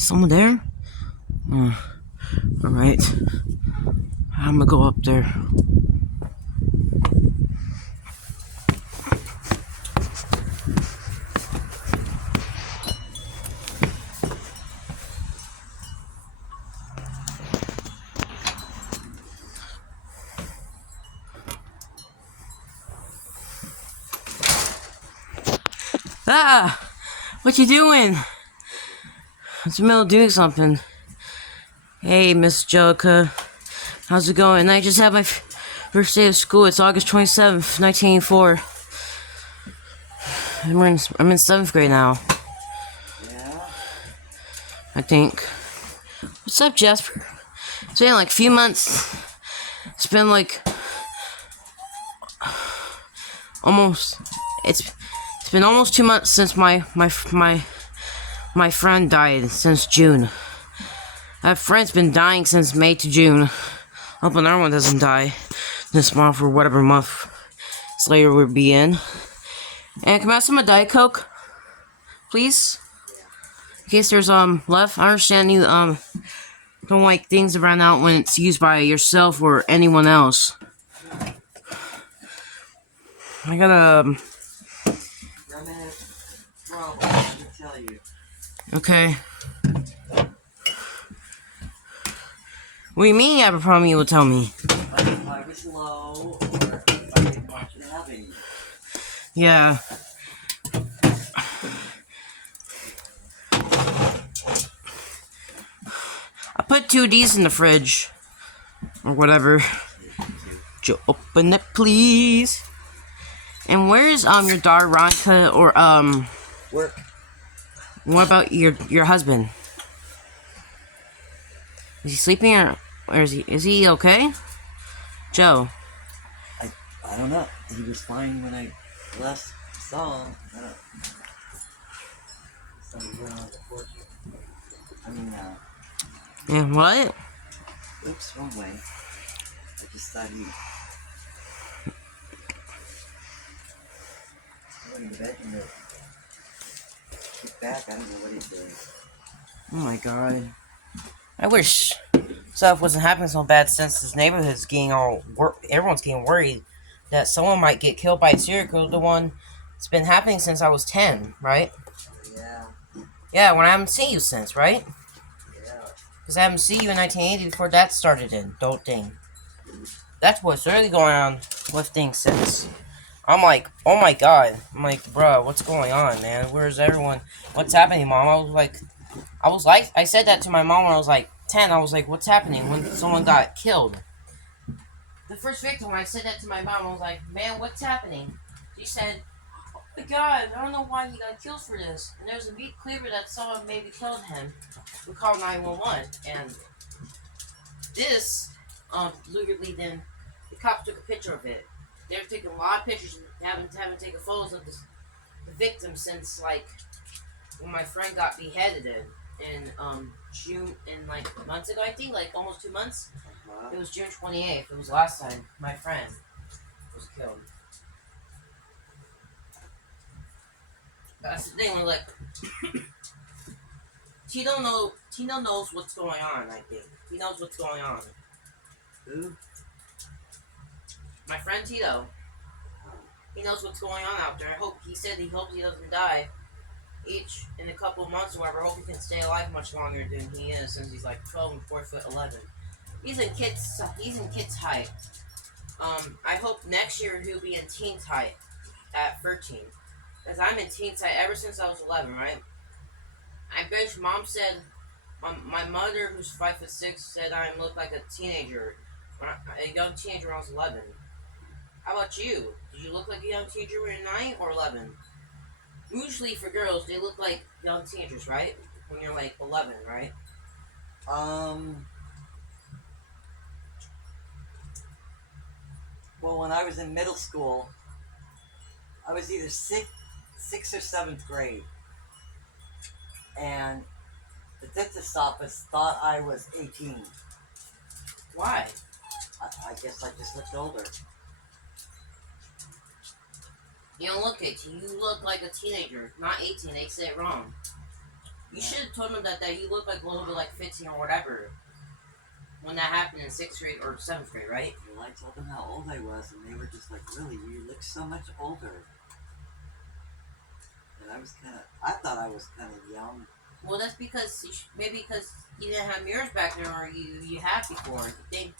Is someone there? Alright. I'm gonna go up there. Ah! What you doing? It's in the middle of doing something. Hey, Miss Jellica. How's it going? I just had my first day of school. It's August 27th, 1984. I'm in 7th grade now. Yeah? I think. What's up, Jasper? It's been like a few months. It's been like almost. It's been almost 2 months since my friend died. Since June. That friend's been dying since May to June. Hope another one doesn't die this month or whatever month Slayer would be in. And can I have some Diet Coke, please? In case there's left. I understand you don't like things to run out when it's used by yourself or anyone else. I got a problem, let me tell you. Okay. What do you mean you have a problem you will tell me? If I was low, or if I didn't want you to have any. Yeah. I put 2 of these in the fridge. Or whatever. Joe, open it, please. And where's your daughter Ronka or Work. what about your husband? Is he sleeping or is he okay? Joe. I don't know. He was fine when I last saw him. I don't. Somebody went on the porch. I mean, Yeah, what? oops, wrong way. I just thought he went in the bedroom to get back. I don't know what he's doing. Oh my god. I wish stuff wasn't happening so bad since this neighborhood's getting everyone's getting worried that someone might get killed by a serial killer. The one it's been happening since I was 10, right? Yeah. Yeah, when I haven't seen you since, right? Yeah. Because I haven't seen you in 1980 before that started in, don't thing. That's what's really going on with things since. I'm like, oh my god. I'm like, bruh, what's going on, man? Where's everyone? What's happening, Mom? I said that to my mom when I was like 10. I was like, what's happening when someone got killed? The first victim, when I said that to my mom, I was like, man, what's happening? She said, oh my god, I don't know why he got killed for this. And there's a big cleaver that someone maybe killed him. We called 911. And this, literally then, the cops took a picture of it. They've taken a lot of pictures and haven't taken photos of the victim since, like, when my friend got beheaded in June, in like months ago, I think, like almost 2 months. It was June 28th. It was last time my friend was killed. That's the thing. Like, Tino knows what's going on. I think he knows what's going on. Who? My friend Tito. He knows what's going on out there. He said he hopes he doesn't die. Each in a couple of months or whatever. I hope he can stay alive much longer than he is, since he's like 12 and 4'11". He's in kids height. I hope next year he'll be in teens height at 13. Because I'm in teens height ever since I was 11, right? I bet Mom said, my mother, who's 5'6", said I look like a teenager, a young teenager when I was 11. How about you? Did you look like a young teenager when you're 9 or 11? Usually for girls, they look like young teenagers, right? When you're like 11, right? Well, when I was in middle school, I was either sixth or 7th grade. And the dentist's office thought I was 18. Why? I guess I just looked older. You don't look 18. You look like a teenager, not 18. They say it wrong. You should have told him that you look like a little bit like 15 or whatever when that happened in 6th grade or 7th grade, right? Well, I told them how old I was, and they were just like, really, you look so much older. And I thought I was kind of young. Well, that's because, maybe because you didn't have mirrors back then, or you had before. You think,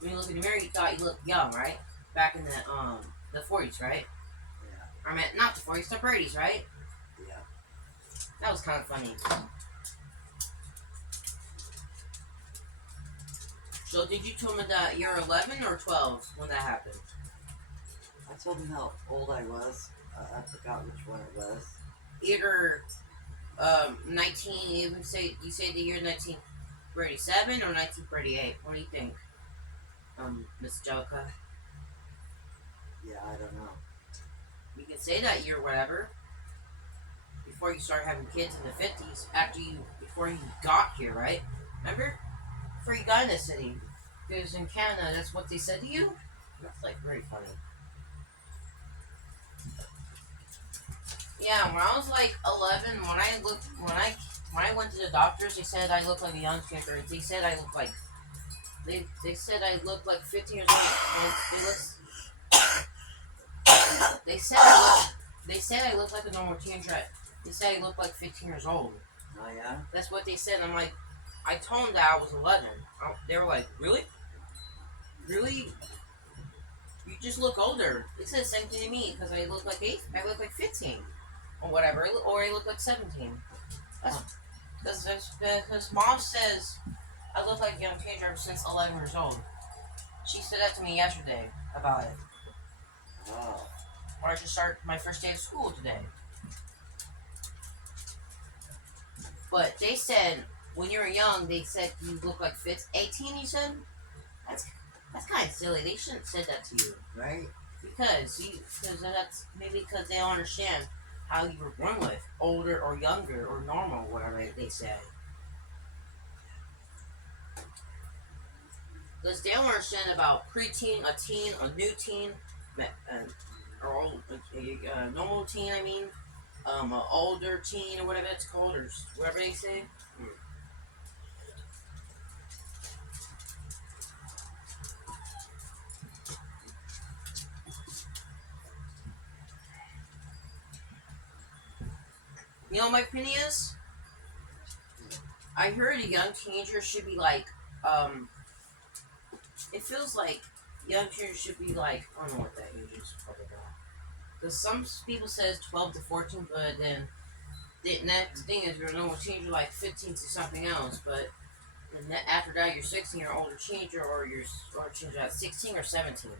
when you look in the mirror, you thought you looked young, right? Back in the 40s, right? Yeah. I mean, not the 40s, the 30s, right? Yeah. That was kind of funny. So did you tell me that you're 11 or 12 when that happened? I told them how old I was. I forgot which one it was. Either 19, you say the year 1937 or 1938. What do you think, Miss Jellica? Yeah, I don't know. You can say that year, whatever. Before you started having kids in the 50s, before you got here, right? Remember? Before you got in the city. Because in Canada, that's what they said to you? That's like very funny. Yeah, when I was like 11, when I went to the doctors, they said I looked like a young kid. They said I looked like they said I looked like 15 years old. They said I looked like a normal teenager. They said I looked like 15 years old. Oh yeah. That's what they said. I'm like, I told them that I was 11. They were like, really? Really? You just look older. They said the same thing to me because I look like 15 or whatever, or I look like 17. Because mom says I look like a young teenager ever since 11 years old. She said that to me yesterday about it. Oh. When I should start my first day of school today. But they said when you were young, they said you look like 18. You said that's kind of silly. They shouldn't have said that to you, Right? because that's maybe because they don't understand how you were born with, older or younger or normal, whatever they say. Because they don't understand about preteen, a teen, a new teen, or normal teen. I mean, an older teen or whatever it's called, or whatever they say. You know what my opinion is? I heard a young teenager should be like, it feels like young teenagers should be like, I don't know what that age is, because some people says 12 to 14, but then the next thing is you're a normal teenager like 15 to something else, but after that you're 16 or older teenager, or you're teenager at 16 or 17.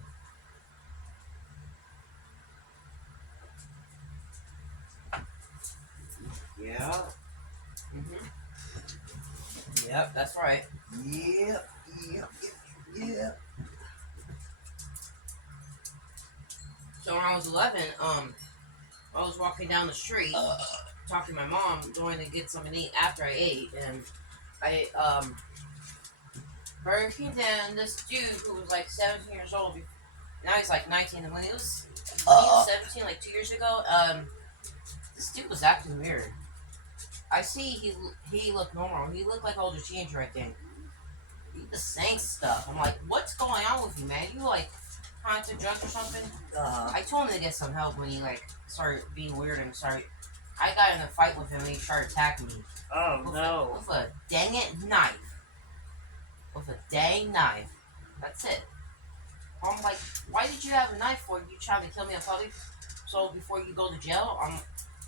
Yeah. Mm-hmm. Yep, that's right. Yep. So when I was 11, I was walking down the street, talking to my mom, going to get something to eat after I ate, and I Burger King, and this dude who was like 17 years old, now he's like 19, and when he was 17, like 2 years ago, this dude was acting weird. I see he looked normal. He looked like an older teenager, I think. He was saying stuff. I'm like, what's going on with you, man? You like kind of drunk or something? I told him to get some help when he like started being weird and started. I got in a fight with him and he started attacking me. Oh no. With a dang it knife. With a dang knife. That's it. I'm like, why did you have a knife for? You trying to kill me in public? So before you go to jail?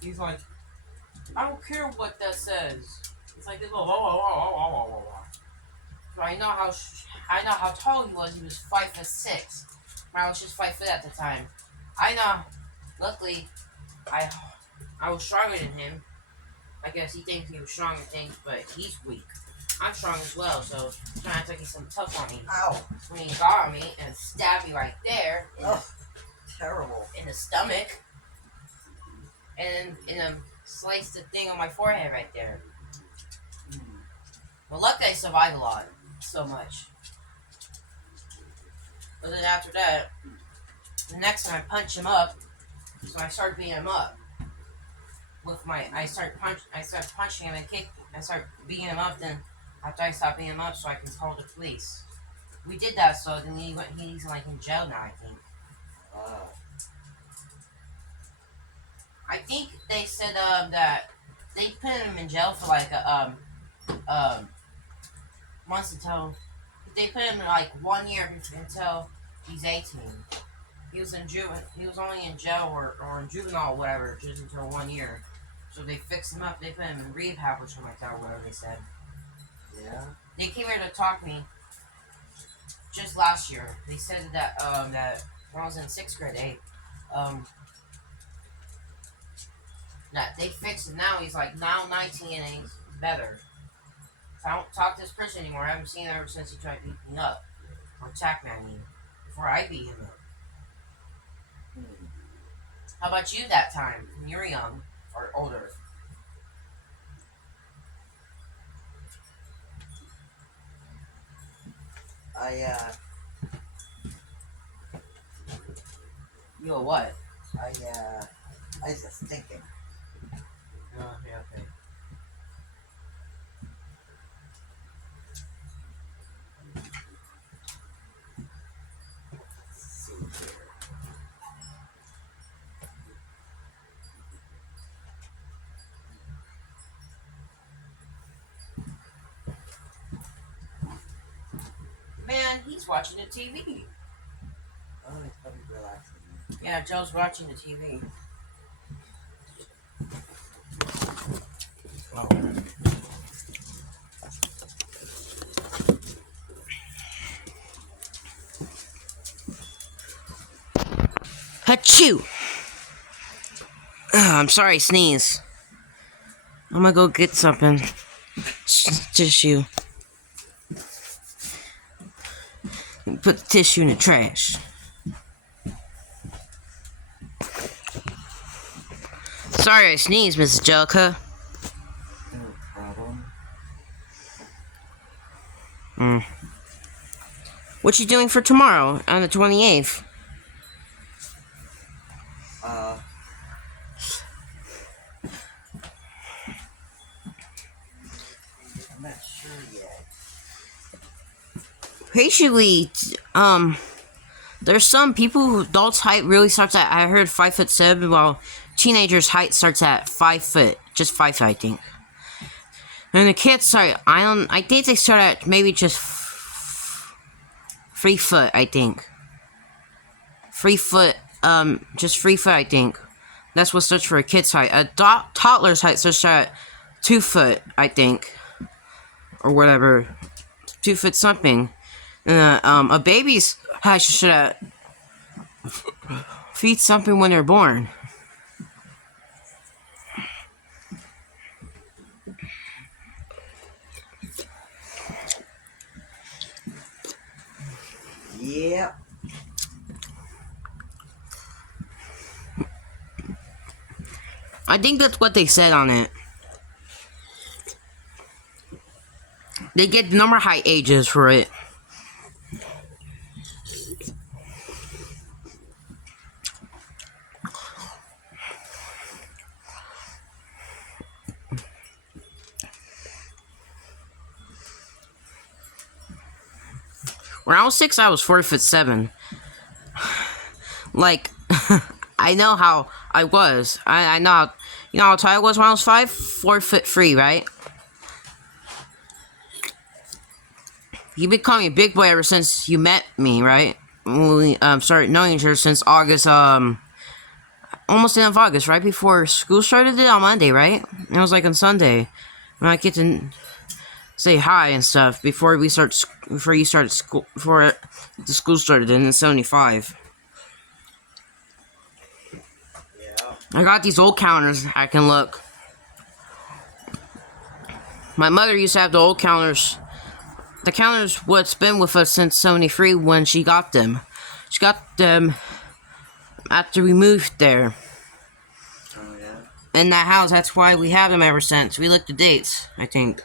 He's like, I don't care what that says. It's like this little So I know how tall he was. He was 5'6". I was just 5 foot at the time. I know. Luckily, I was stronger than him. I guess he thinks he was strong and things, but he's weak. I'm strong as well, so he's trying to take some tough on me. Ow! When he got on me and stabbed me right there. Terrible. In the stomach. And sliced the thing on my forehead right there. But luckily I survived a lot. So much. But then after that, the next time I punched him up, so I started beating him up. with my, I start punching him and I start beating him up. Then after I stop beating him up, so I can call the police. We did that, so then he's like in jail now. Uh, I think they said that they put him in jail for like months until they put him in like 1 year until he's 18. He was in he was only in jail or in juvenile or whatever just until 1 year. So they fixed him up. They put him in rehab or something like that, or whatever they said. yeah. They came here to talk to me just last year. They said that when I was in 6th grade, that they fixed it now. He's like now 19 and he's better. So I don't talk to this person anymore. I haven't seen him ever since he tried to beat me up or attack me. I mean, before I beat him up. Hmm. How about you that time when you were young or older? I You know what? I was just thinking. Oh, yeah, okay. Let's see here. Man, he's watching the TV. Oh, he's probably relaxing. Yeah, Joe's watching the TV. Oh. Achoo! I'm sorry, sneeze. I'm gonna go get something. Tissue. Put the tissue in the trash. Sorry I sneezed, Mrs. Jellica. No problem. What you doing for tomorrow, on the 28th? I'm not sure yet. Basically, there's some people who adults' height really starts at, I heard 5'7", while teenagers' height starts at 5 foot, just 5 foot, I think. And the kids start, I think they start at maybe just 3 foot, I think. 3 foot, just 3 foot, I think. That's what starts for a kid's height. A toddler's height starts at 2 foot, I think, or whatever, 2 foot something. A baby's height should at feet something when they're born. Yep. I think that's what they said on it. They get number height ages for it. When I was 6, I was 4'7". Like, I know how I was. I know how, you know how tall I was when I was 5? 4'3", right? You've been calling me a big boy ever since you met me, right? We started knowing each other since August, almost the end of August, right before school started on Monday, right? It was like on Sunday. When I get to say hi and stuff before you started school, before the school started in 75. Yeah. I got these old counters I can look. My mother used to have the old counters. The counters what's been with us since 73 when she got them. She got them after we moved there. Oh, yeah. In that house, that's why we have them ever since. We looked the dates, I think.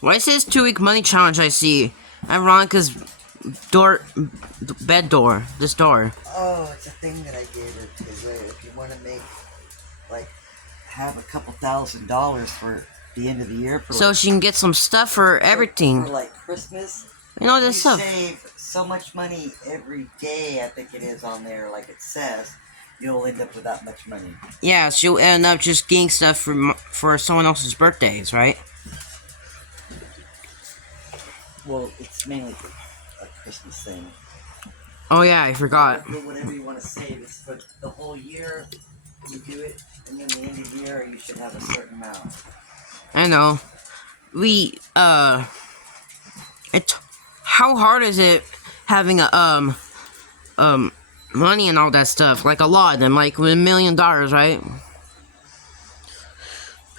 Why is this 2-week money challenge I see? Veronica's bed door. This door. Oh, it's a thing that I did. If you want to make, like, have a couple $1,000 for the end of the year. For, so like, she can get some stuff for everything. For like Christmas. You know this stuff. You save so much money every day, I think it is on there, like it says. You'll end up with that much money. Yeah, she'll end up just getting stuff for someone else's birthdays, right? Well, it's mainly a Christmas thing. Oh yeah, I forgot. Whatever you want to save, it's for the whole year. You do it, and then the end of the year, you should have a certain amount. I know. How hard is it having money and all that stuff? Like a lot of them, like $1 million, right?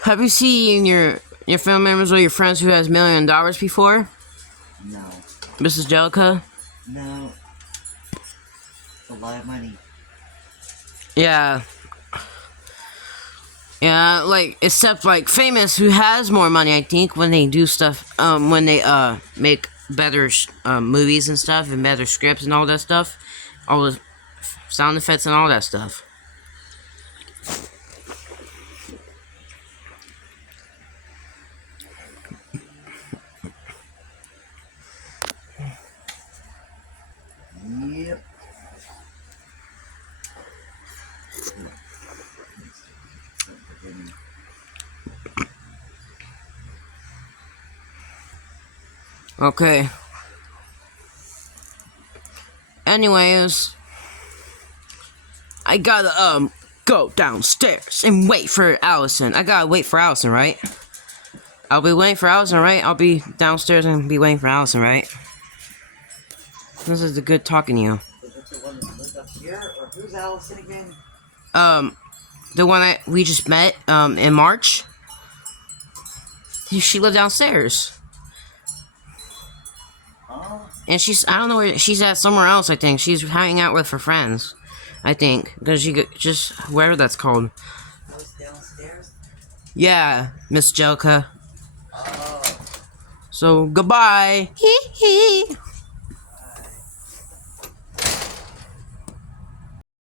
Have you seen your family members or your friends who has $1 million before? No. Mrs. Jellica? No. It's a lot of money. Yeah. Yeah, like, except, like, famous who has more money, I think, when they do stuff, when they, make better, movies and stuff, and better scripts and all that stuff. All the sound effects and all that stuff. Yep. Okay. Anyways, I gotta, go downstairs and wait for Allison. I gotta wait for Allison, right? I'll be waiting for Allison, right? I'll be downstairs and be waiting for Allison, right? This is the good talking to you. Is it the one that lived up here, or who's Allison again? The one we just met, in March. She lived downstairs. Oh. And I don't know where, she's at somewhere else, I think. She's hanging out with her friends, I think. Because just, wherever that's called. I was downstairs? Yeah, Miss Jelka. Oh. So, goodbye. Hee hee.